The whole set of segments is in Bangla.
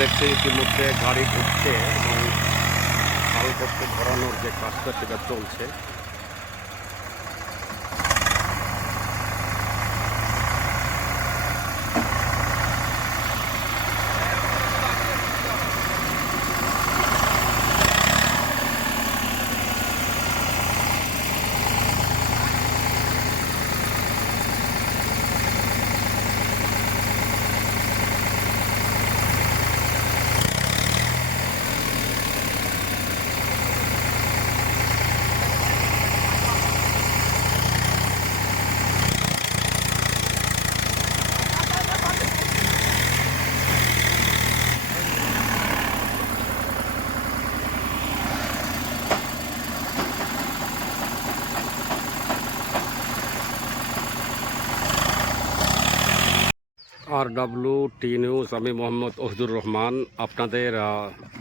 দেখছি ইতিমধ্যে গাড়ি ঢুকছে এবং খালপথে ভরানোর যে কাজটা সেটা চলছে। RWT নিউজ, আমি মোহাম্মদ ওহিদুর রহমান। আপনাদের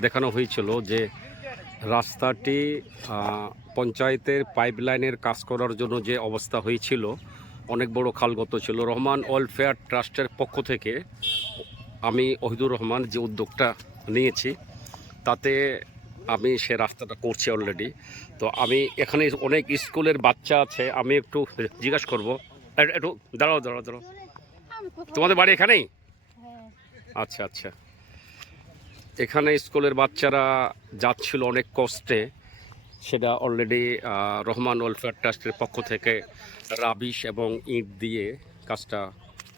দেখানো হয়েছিল যে রাস্তাটি পঞ্চায়েতের পাইপলাইনের কাজ করার জন্য যে অবস্থা হয়েছিল, অনেক বড় খালগত ছিল। রহমান ওয়েলফেয়ার ট্রাস্টের পক্ষ থেকে আমি ওহিদুর রহমান যে উদ্যোগটা নিয়েছি, তাতে আমি সে রাস্তাটা করছি অলরেডি। তো আমি এখানে অনেক স্কুলের বাচ্চা আছে, আমি একটু জিজ্ঞাসা করবো। একটু দাঁড়াও দাঁড়াও দাঁড়াও, তোমাদের বাড়ি এখানেই? আচ্ছা আচ্ছা। এখানে স্কুলের বাচ্চারা যাচ্ছিল অনেক কষ্টে, সেটা অলরেডি রহমান ওয়েলফেয়ার ট্রাস্টের পক্ষ থেকে রাবিশ এবং ইট দিয়ে কাজটা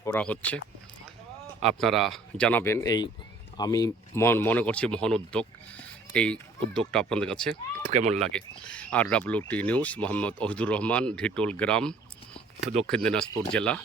করা হচ্ছে। আপনারা জানাবেন, এই আমি মনে করছি মহান উদ্যোগ। এই উদ্যোগটা আপনাদের কাছে কেমন লাগে? RWT নিউজ, মোহাম্মদ ওহিদুর রহমান, ঢিটোল গ্রাম, দক্ষিণ দিনাজপুর জেলা।